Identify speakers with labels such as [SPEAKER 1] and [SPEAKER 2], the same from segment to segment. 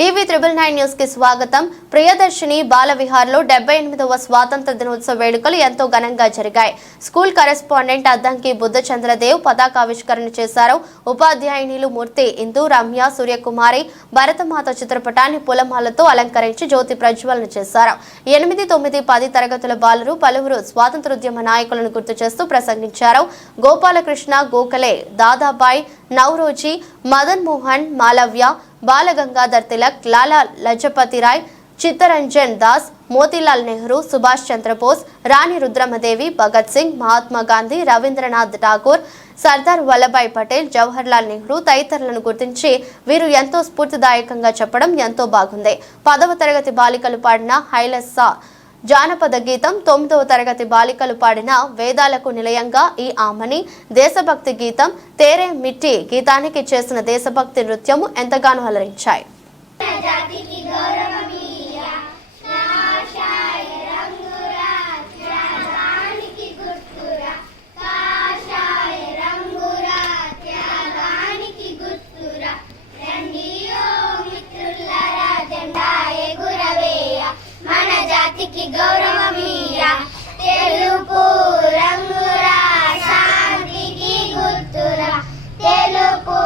[SPEAKER 1] TV triple nine news కి స్వాగతం ప్రియదర్శిని లో డెబ్బై ఎనిమిదవ స్వాతంత్ర దినోత్సవ వేడుకలు ఎంతో ఘనంగా జరిగాయి స్కూల్ కరెస్పాండెంట్ అద్దంకి బుద్ధ చంద్రదేవ్ పతాకావిష్కరణ చేశారు ఉపాధ్యాయునిలు మూర్తి ఇందు రమ్య సూర్యకుమారి భరతమాత చిత్రపటాన్ని పూలమాలతో అలంకరించి జ్యోతి ప్రజ్వలన చేశారు ఎనిమిది తొమ్మిది పది తరగతుల బాలురు పలువురు స్వాతంత్రోద్యమ నాయకులను గుర్తు చేస్తూ ప్రసంగించారు గోపాలకృష్ణ గోఖలే దాదాబాయ్ నౌరోజీ మదన్ మోహన్ మాలవ్య బాలగంగాధర్ తిలక్ లాలా లజపతిరాయ్ చిత్తరంజన్ దాస్ మోతీలాల్ నెహ్రూ సుభాష్ చంద్రబోస్ రాణి రుద్రమదేవి భగత్ సింగ్ మహాత్మా గాంధీ రవీంద్రనాథ్ ఠాగూర్ సర్దార్ వల్లభాయ్ పటేల్ జవహర్లాల్ నెహ్రూ తదితరులను గుర్తించి వీరు ఎంతో స్ఫూర్తిదాయకంగా చెప్పడం ఎంతో బాగుంది పదవ తరగతి బాలికలు పాడిన హైలస్సా జానపద గీతం తొమ్మిదవ తరగతి బాలికలు పాడిన వేదాలకు నిలయంగా ఈ ఆమని దేశభక్తి గీతం తేరే మిట్టి గీతానికి చేసిన దేశభక్తి నృత్యము ఎంతగానో అలరించాయి
[SPEAKER 2] జాతికి గౌరవమీరా తెలుపు రంగురా శాంతికి గుర్తురా తెలుపు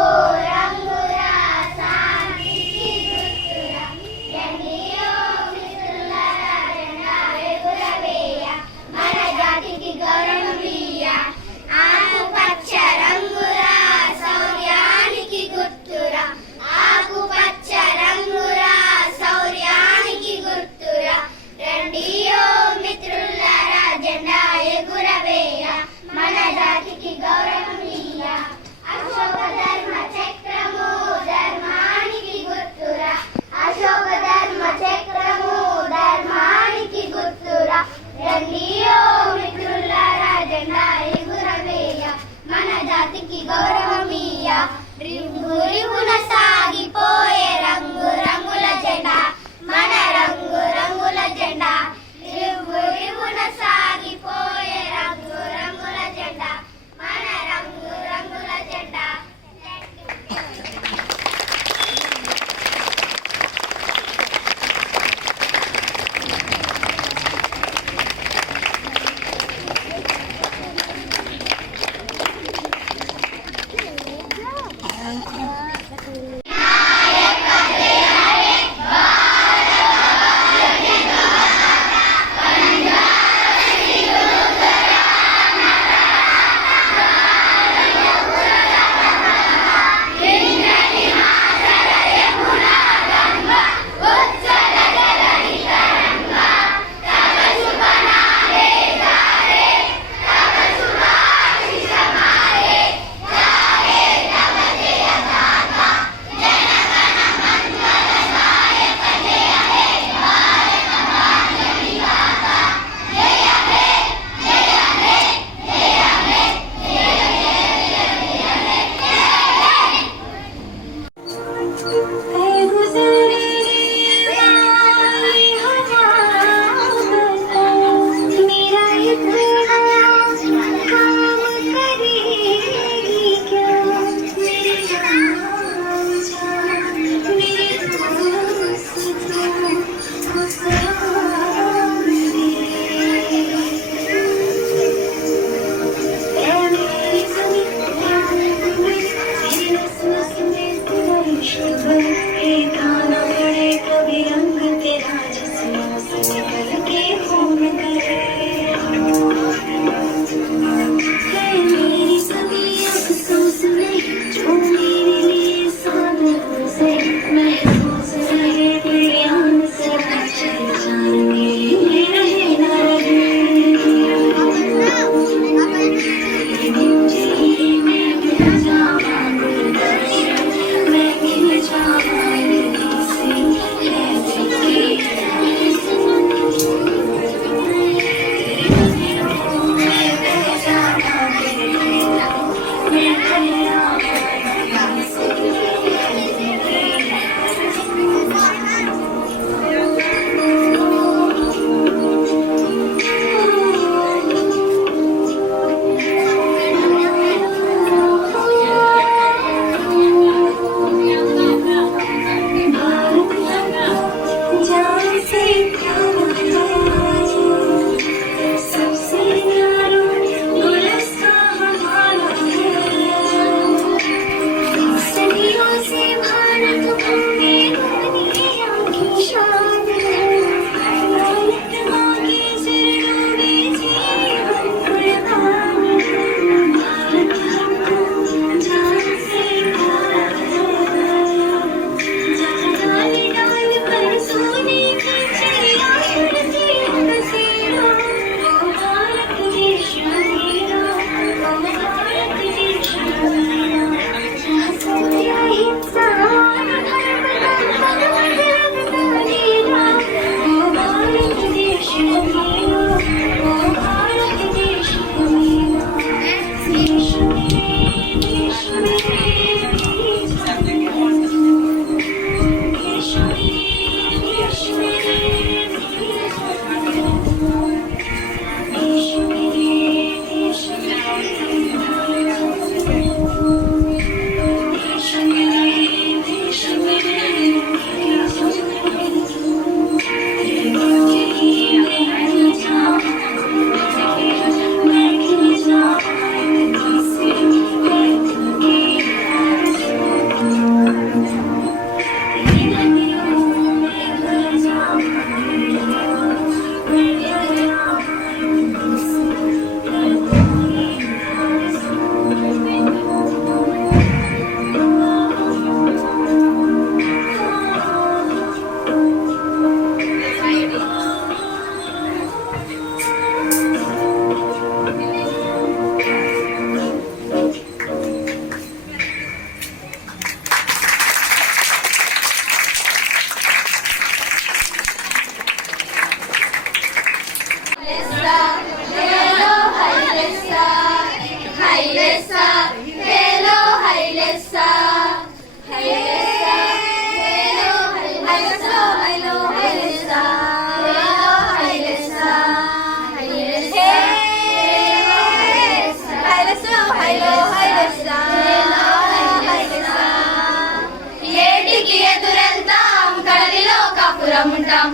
[SPEAKER 3] కపురముంటాం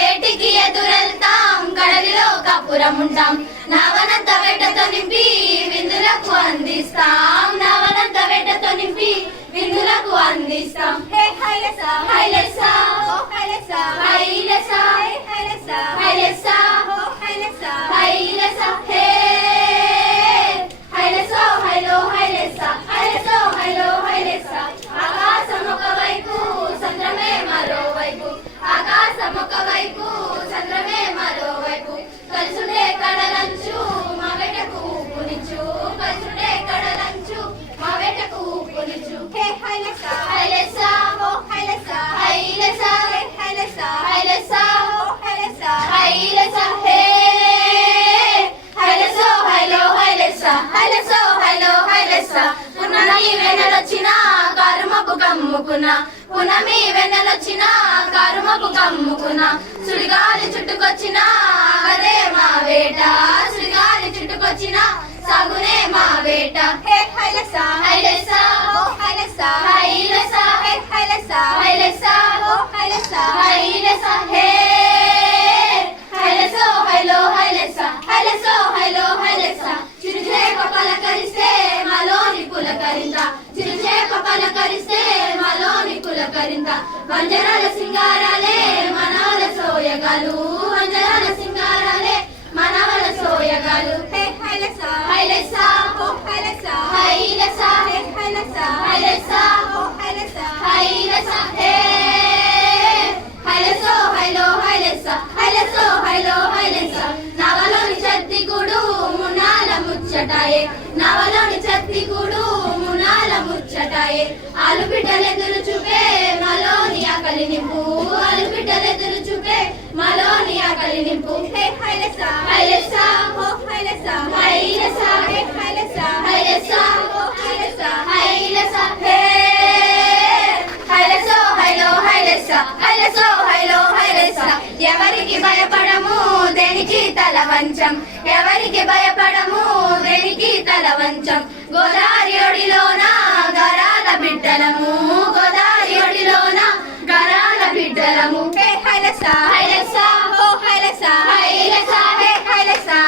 [SPEAKER 3] ఏటికి ఎదురెళ్తాం కడలిలో కాపురం కపురముంటాం నవనంత వేటతో నింపి విందులకు అందిస్తాం నవనంత వేటతో నింపి విందులకు అందిస్తాం హే హైలసా హైలసా ఓ హైలసా హైలసా హైలసా హైలసా ఓ హైలసా హైలసా హే హైలసో హైలో హైలసా హైలసో హైలో హైలసా ఆకాశం ఒక వైపు చంద్రమే మరో వైపు ఆకాశం ఒకవైపు చంద్రమే మరోవైపు కలుసుడే కడలంచు మా వెటకు పునిచు కలుసుడే కడలంచు మా వెటకు పునిచు హే హైలస హైలస ఓ హైలస హైలస హే హైలస హైలస ఓ హైలస హైలస హే హైలస హైలో హైలస హైలస హైలో హైలస పునన ఈ వెనలొచ్చిన కర్మపు కమ్ముకున్న పునమి వెనలొచ్చిన కర్మపు కమ్ముకున్న సుడిగాలి చుట్టుకొచ్చిన అదే మా వేట సుడిగాలి చుట్టుకొచ్చిన సాగునే మా వేట హే హైలసా హైలసా ఓ హైలసా హైలసా హే హైలసా హైలసా ఓ హైలసా హైలసా హే హైలసో హైలో హైలసా హైలసో హైలో నవలోని చత్తికుడు మునాల ముచ్చటాయే అలుపిటలెదురు చూపే మలోని ఆకలి నింపు అలుపిటలెదురు చూపే మలోని ఆకలి నింపు హైలెసా హైలెసా వంచం ఎవరికి భయపడము దేనికి తల వంచం గోదావరి గరాల బిడ్డలము గోదావరి గరాల బిడ్డలము హైలసా హైలసా ఓ హైలసా హైలసా హైలసా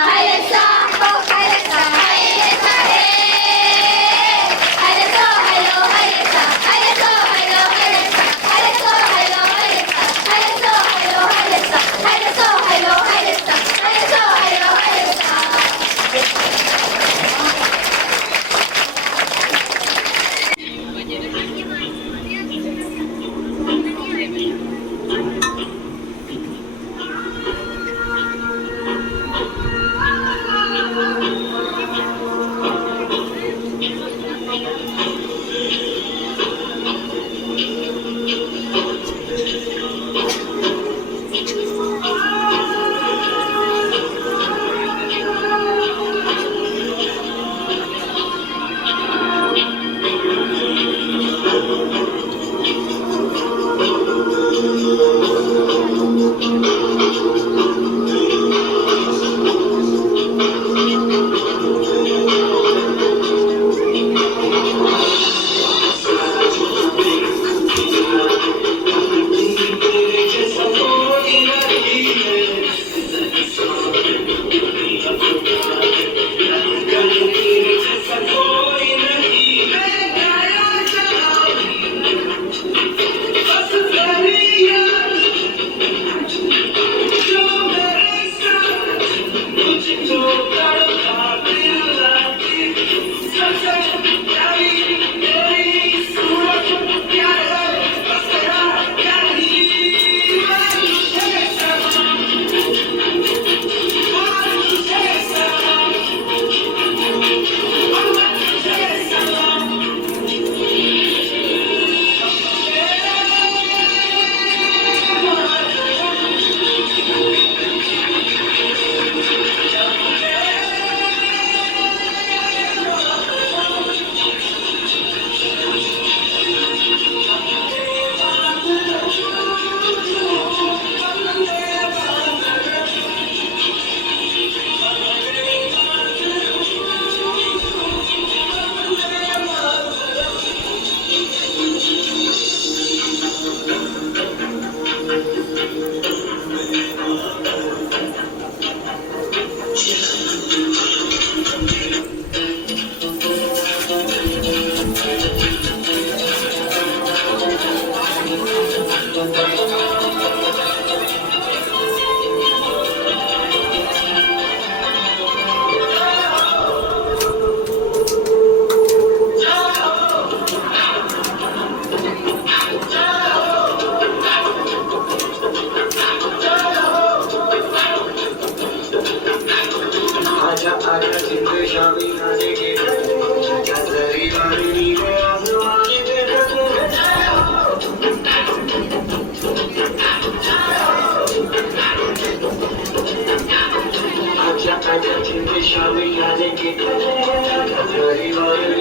[SPEAKER 3] Shabby, I think it's a little bit of a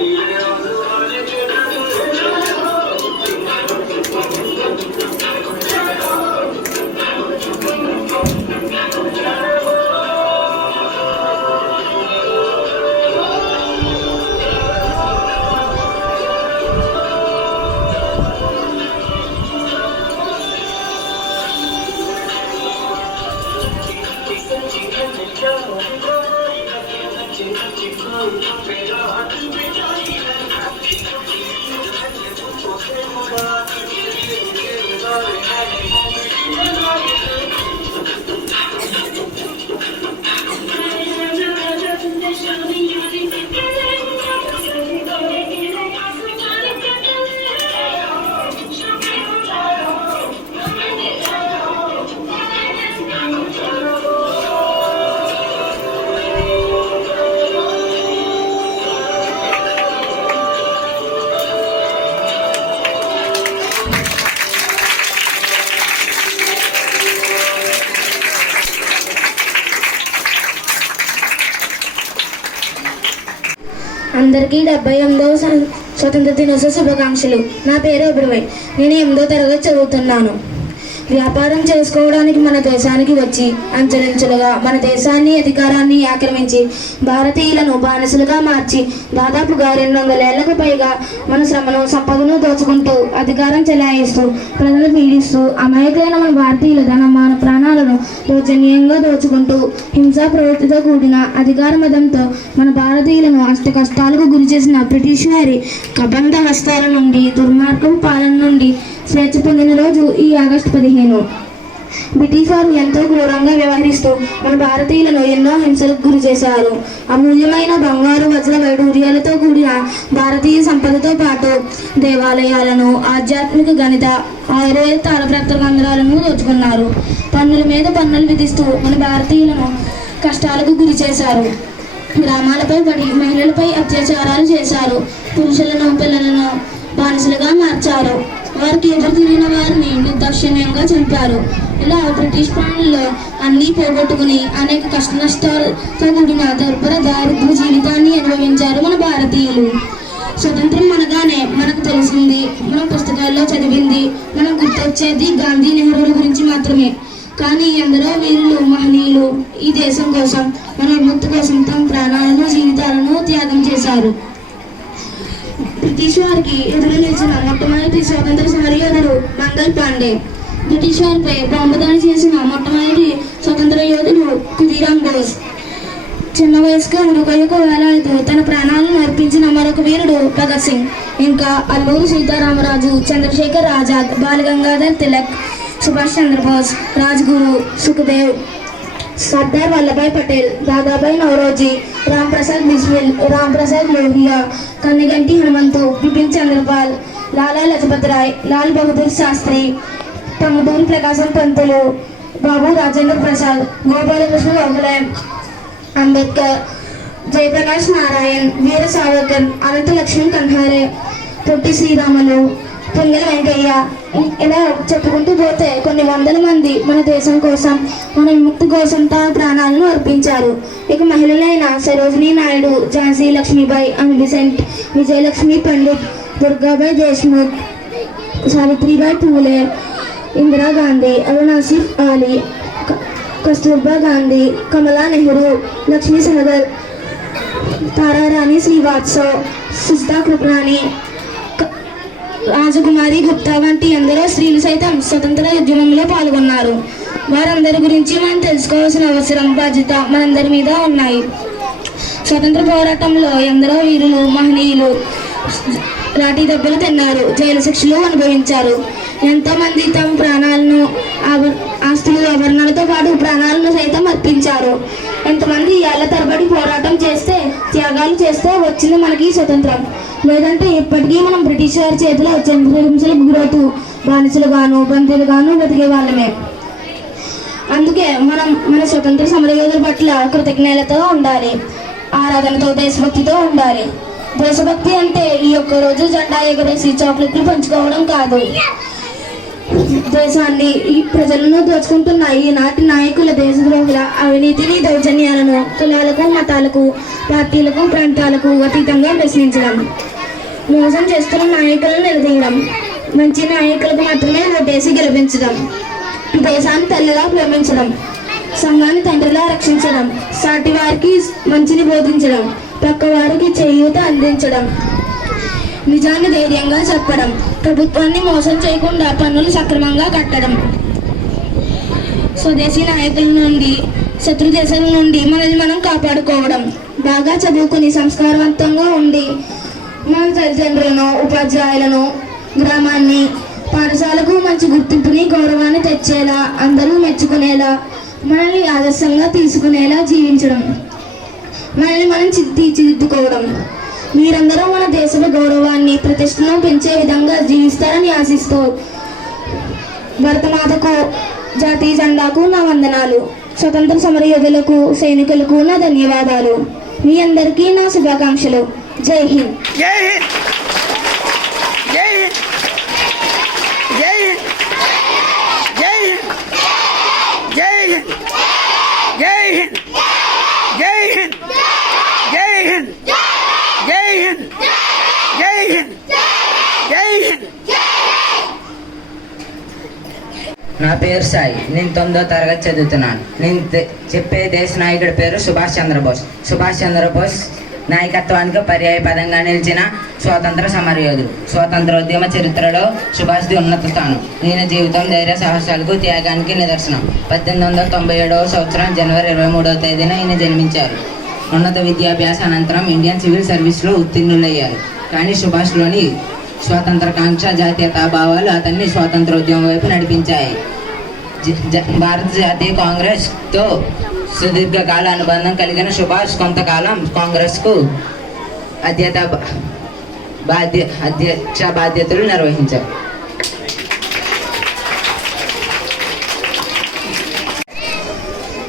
[SPEAKER 4] అందరికీ డెబ్బై ఎనిమిదవ స్వతంత్ర దినోత్సవ శుభాకాంక్షలు నా పేరు అభిరవై నేను ఎనిమిదో తరగతి చదువుతున్నాను వ్యాపారం చేసుకోవడానికి మన దేశానికి వచ్చి అంచెలంచెలుగా మన దేశాన్ని అధికారాన్ని ఆక్రమించి భారతీయులను బానిసలుగా మార్చి దాదాపుగా రెండు వందల ఏళ్లకు పైగా మన శ్రమను సంపదను దోచుకుంటూ అధికారం చెలాయిస్తూ ప్రజలు పీడిస్తూ అమాయకులైన మన భారతీయుల ధన మన ప్రాణాలను దోచనీయంగా దోచుకుంటూ హింసా ప్రవృత్తితో కూడిన అధికార మతంతో మన భారతీయులను అష్ట కష్టాలకు గురి చేసిన బ్రిటిష్ వారి కబంధ హస్తాల నుండి దుర్మార్గం పాలన నుండి స్వేచ్ఛ పొందిన రోజు ఈ ఆగస్టు పదిహేను బ్రిటిష్ వారు ఎంతో క్రూరంగా వ్యవహరిస్తూ మన భారతీయులను ఎన్నో హింసలకు గురి చేశారు అమూల్యమైన బంగారు వజ్ర వైడూర్యాలతో కూడిన భారతీయ సంపదతో పాటు దేవాలయాలను ఆధ్యాత్మిక గణిత ఆయుర్వేద తాళప్రాప్త మందిరాలను దోచుకున్నారు పన్నుల మీద పన్నులు విధిస్తూ మన భారతీయులను కష్టాలకు గురి చేశారు గ్రామాలపై పడి మహిళలపై అత్యాచారాలు చేశారు పురుషులను పిల్లలను బానిసలుగా మార్చారు వారికి ఎదురు తిరిగిన వారిని నిర్దాక్షిణ్యంగా చంపారు ఇలా బ్రిటిష్ పాలనలో అన్నీ పోగొట్టుకుని అనేక కష్ట నష్టాలతో కూడిన దుర్భర దారిద్ర జీవితాన్ని అనుభవించారు మన భారతీయులు స్వతంత్రం అనగానే మనకు తెలిసింది మన పుస్తకాల్లో చదివింది మనం గుర్తొచ్చేది గాంధీ నెహ్రూల గురించి మాత్రమే కానీ ఎందరో వీరులు మహనీయులు ఈ దేశం కోసం మన విముక్తి కోసం తమ ప్రాణాలను జీవితాలను త్యాగం చేశారు బ్రిటిష్ వారికి ఎదురు నిలిచిన మొట్టమొదటి స్వాతంత్ర సమరయోధుడు మంగల్ పాండే బ్రిటిష్ వారిపై బాంబుదాడి చేసిన మొట్టమొదటి స్వతంత్ర యోధుడు ఖుదీరాం బోస్ చిన్న వయసుగా ఉరుగోయకు వేలాడుతూ తన ప్రాణాలను అర్పించిన మరొక వీరుడు భగత్ సింగ్ ఇంకా అల్లూరు సీతారామరాజు చంద్రశేఖర్ ఆజాద్ బాలగంగాధర్ తిలక్ సుభాష్ చంద్రబోస్ రాజ్గురు సుఖదేవ్ సర్దార్ వల్లభాయ్ పటేల్ દાદાભાઈ నవరోజీ રામપ્રસાદ બિસ્મિલ રામપ્રસાદ લોહિયા કનગંટી હનુમંતુ బిపిన్ చంద్రపాల్ లాలా లజపతిరాయ్ లాల్ బహదూర్ శాస్త్రి టమదూరి ప్రకాశం పంతులు బాబు రాజేంద్ర ప్రసాద్ గోపాలకృష్ణ గోఖలే అంబేద్కర్ జయప్రకాష్ నారాయణ్ వీర సావర్కర్ అనంతలక్ష్మి కన్హారే పొట్టి శ్రీరాములు మననేం చేయ ఎన చతుకుంత బోతే కొన్ని వందల మంది మన దేశం కోసం మన విముక్తి కోసం త్యానాలను అర్పిస్తారు ఇక మహిళలైన సరోజని నాయుడు జాజీ లక్ష్మీబాయి అనునిసెంట్ విజయలక్ష్మి పండిట్ వర్గవేదేష్ణక్ సారిత్రిబాయ్ తూలే ఇందరాగాంధీ అరుణాసిఫ్ అలీ కస్తూర్బా గాంధీ கமల నెహరు లక్ష్మీ సహగర్ తారారాణి శ్రీ వాత్సవ్ సుజాత ఖుబ్రానీ రాజకుమారి గుప్తా వంటి ఎందరో స్త్రీలు సైతం స్వతంత్ర ఉద్యమంలో పాల్గొన్నారు వారందరి గురించి మనం తెలుసుకోవాల్సిన అవసరం బాధ్యత మనందరి మీద ఉన్నాయి స్వతంత్ర పోరాటంలో ఎందరో వీరులు మహనీయులు లాఠీ దెబ్బలు తిన్నారు జైలు శిక్షలు అనుభవించారు ఎంతోమంది తమ ప్రాణాలను ఆస్తులు ఆభరణాలతో పాటు ప్రాణాలను సైతం అర్పించారు ఎంతమంది ఏళ్ల తరబడి పోరాటం చేస్తే త్యాగాలు చేస్తే వచ్చింది మనకి స్వతంత్రం లేదంటే ఇప్పటికీ మనం బ్రిటిష్ వారి చేతిలో చంద్రహింసలకు గురవుతూ బానిసలుగాను గాను బతికే వాళ్ళమే అందుకే మనం మన స్వతంత్ర సమరయోధుల పట్ల కృతజ్ఞతతో ఉండాలి ఆరాధనతో దేశభక్తితో ఉండాలి దేశభక్తి అంటే ఈ ఒక్క రోజు జెండా ఎగరేసి చాక్లెట్లు పంచుకోవడం కాదు దేశాన్ని ఈ ప్రజలను దోచుకుంటున్న ఈనాటి నాయకుల దేశద్రోహుల అవినీతిని దౌర్జన్యాలను కులాలకు మతాలకు పార్టీలకు ప్రాంతాలకు అతీతంగా ప్రశ్నించడం మోసం చేస్తున్న నాయకులను నిలదీయడం మంచి నాయకులకు మాత్రమే ఓటేసి గెలిపించడం దేశాన్ని తల్లిగా ప్రేమించడం సంఘాన్ని తండ్రిలా రక్షించడం సాటి వారికి మంచిని బోధించడం పక్క వారికి చేయూత అందించడం నిజాన్ని ధైర్యంగా చెప్పడం ప్రభుత్వాన్ని మోసం చేయకుండా పన్నులు సక్రమంగా కట్టడం స్వదేశీ నాయకుల నుండి శత్రు దేశాల నుండి మనల్ని మనం కాపాడుకోవడం బాగా చదువుకుని సంస్కారవంతంగా ఉండి మన తల్లిదండ్రులను ఉపాధ్యాయులను గ్రామాన్ని పాఠశాలకు మంచి గుర్తింపుని గౌరవాన్ని తెచ్చేలా అందరూ మెచ్చుకునేలా మనల్ని ఆదర్శంగా తీసుకునేలా జీవించడం మనల్ని మనం తీర్చిదిద్దుకోవడం మీరందరూ మన దేశపు గౌరవాన్ని ప్రతిష్టను పెంచే విధంగా జీవిస్తారని ఆశిస్తూ భరతమాతకు జాతీయ జెండాకు నా వందనాలు స్వతంత్ర సమర యోధులకు సైనికులకు నా ధన్యవాదాలు మీ అందరికీ నా శుభాకాంక్షలు జై హింద్
[SPEAKER 5] జై హింద్
[SPEAKER 6] నా పేరు సాయి నేను తొమ్మిదో తరగతి చదువుతున్నాను నేను చెప్పే దేశ నాయకుడి పేరు సుభాష్ చంద్రబోస్ సుభాష్ చంద్రబోస్ నాయకత్వానికి పర్యాయ పదంగా నిలిచిన స్వాతంత్ర సమరయోధుడు స్వాతంత్రోద్యమ చరిత్రలో సుభాష్ది ఉన్నత స్థానం నేను జీవితం ధైర్య సాహసాలకు త్యాగానికి నిదర్శనం పద్దెనిమిది వందల తొంభై ఏడవ సంవత్సరం జనవరి ఇరవై మూడవ తేదీన ఈయన జన్మించారు ఉన్నత విద్యాభ్యాస అనంతరం ఇండియన్ సివిల్ సర్వీస్లో ఉత్తీర్ణులయ్యారు కానీ సుభాష్లోని స్వాతంత్రకాంక్ష జాతీయతా భావాలు అతన్ని స్వాతంత్రోద్యమం వైపు నడిపించాయి భారత జాతీయ కాంగ్రెస్తో సుదీర్ఘకాల అనుబంధం కలిగిన సుభాష్ కొంతకాలం కాంగ్రెస్కు అధ్యత బాధ్య అధ్యక్ష బాధ్యతలు నిర్వహించారు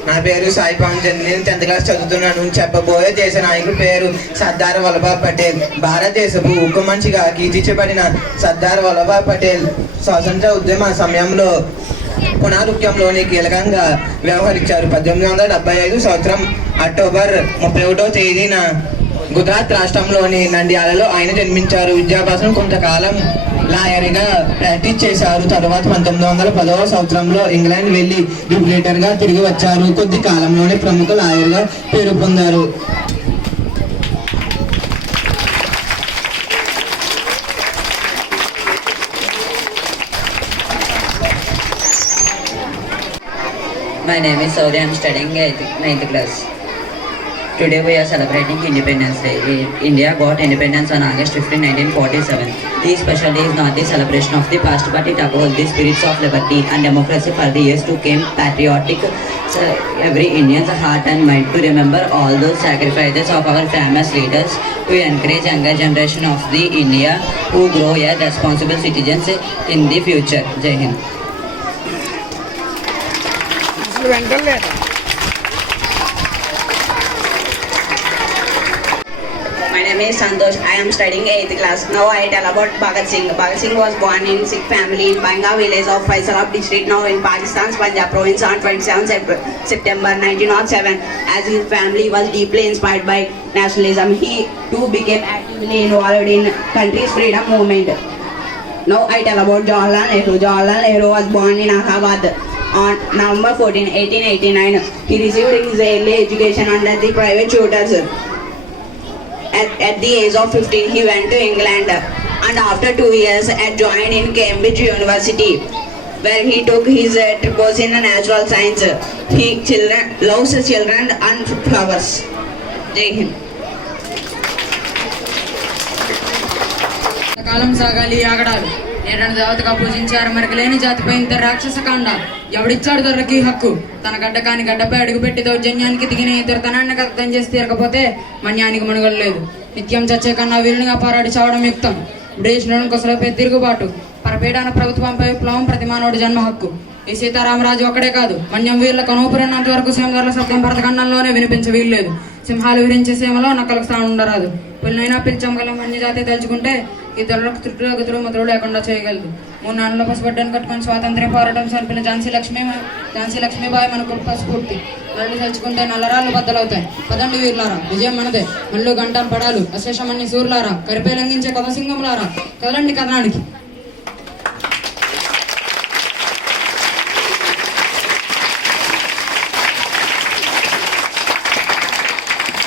[SPEAKER 7] నా పేరు సాయి పవన్ చంద్ నేను టెన్త్ క్లాస్ చదువుతున్నాను చెప్పబోయే దేశ నాయకుడి పేరు సర్దార్ వల్లభాయ్ పటేల్ భారతదేశపు ఉక్కు మంచిగా కీర్తించబడిన సర్దార్ వల్లభాయ్ పటేల్ స్వాతంత్ర ఉద్యమ సమయంలో పునరుక్యంలోని కీలకంగా వ్యవహరించారు పద్దెనిమిది వందల డెబ్బై ఐదు సంవత్సరం అక్టోబర్ ముప్పై ఒకటో తేదీన గుజరాత్ రాష్ట్రంలోని నంద్యాలలో ఆయన జన్మించారు విద్యాభ్యాసం కొంతకాలం లాయర్గా ప్రాక్టీస్ చేశారు తర్వాత పంతొమ్మిది వందల పదవ సంవత్సరంలో ఇంగ్లాండ్ వెళ్లి గా తిరిగి వచ్చారు కొద్ది కాలంలోనే ప్రముఖ లాయర్గా పేరు పొందారు
[SPEAKER 6] My name is Sori. I'm studying 9th class. Today we are celebrating Independence Day. India got independence on August 15, 1947. This special day is not the celebration of the past, but it upholds the spirits of liberty and democracy for the years to come. Patriotic, every Indian's heart and mind to remember all those sacrifices of our famous leaders to encourage younger generation of the India who grow as responsible citizens in the future. Jai Hind.
[SPEAKER 8] name is Santosh. I am studying 8th class. Now I tell about Bhagat Singh. Bhagat Singh was born in Sikh family in Banga village of Faisalabad district, now in Pakistan's Punjab province on 27 September 1907. As his family was deeply inspired by nationalism, he too became actively involved in country's freedom movement. Now I tell about Jawaharlal Nehru. Jawaharlal Nehru was born in Allahabad on November 14, 1889. He received his early education under the private tutors. At, at the age of 15, he went to England and after two years had joined in Cambridge University where he took his uh, course in natural science. He children, loves children and flowers. Jai Hind.
[SPEAKER 9] కాలం సాగాలి ఈ ఆగడాలు ఏడాది దేవతగా పూజించారు మరికి లేని జాతిపై ఇంత రాక్షసకాండ ఎవడిచ్చాడు దొరకి హక్కు తన గడ్డ కాని గడ్డపై అడుగుపెట్టి దౌర్జన్యానికి దిగిన ఇద్దరు తనాన్ని కథం చేసి తీరకపోతే మన్యానికి మనుగలు లేదు నిత్యం చచ్చే కన్నా వీలునిగా పోరాడి చావడం యుక్తం బ్రిటిష్లను కొసలపై తిరుగుబాటు పరపీడాన ప్రభుత్వంపై విప్లవం ప్రతిమానవుడి జన్మ హక్కు ఈ సీతారామరాజు ఒక్కడే కాదు మన్యం వీళ్ళ అనూపురన్నంత వరకు సీమధరల శబ్దం భరతఖండంలోనే వినిపించ వీల్లేదు సింహాలు విరించే సీమలో నక్కలకు స్థానం ఉండరాదు పిల్లనైనా పిలిచమ్మగల మన్య జాతి తలుచుకుంటే ఇతరులకు త్రుటుగతులు ముద్రలు లేకుండా చేయగలదు మూడు నాలుగులో పసిబడ్డాన్ని కట్టుకుని స్వాతంత్ర పోరాటం సరిపిన ఝాన్సీ లక్ష్మీ ఝాన్సీ లక్ష్మీబాయి మన కుటుంబ స్ఫూర్తి మళ్ళీ తలుచుకుంటే నల్లరాళ్ళు బద్దలవుతాయి పదండి వీరులారా విజయం మనదే మళ్ళీ గంటం పడాలు అశేషమన్ని సూర్లారా కరిపే లంఘించే కథసింగములారా కదలండి కథనానికి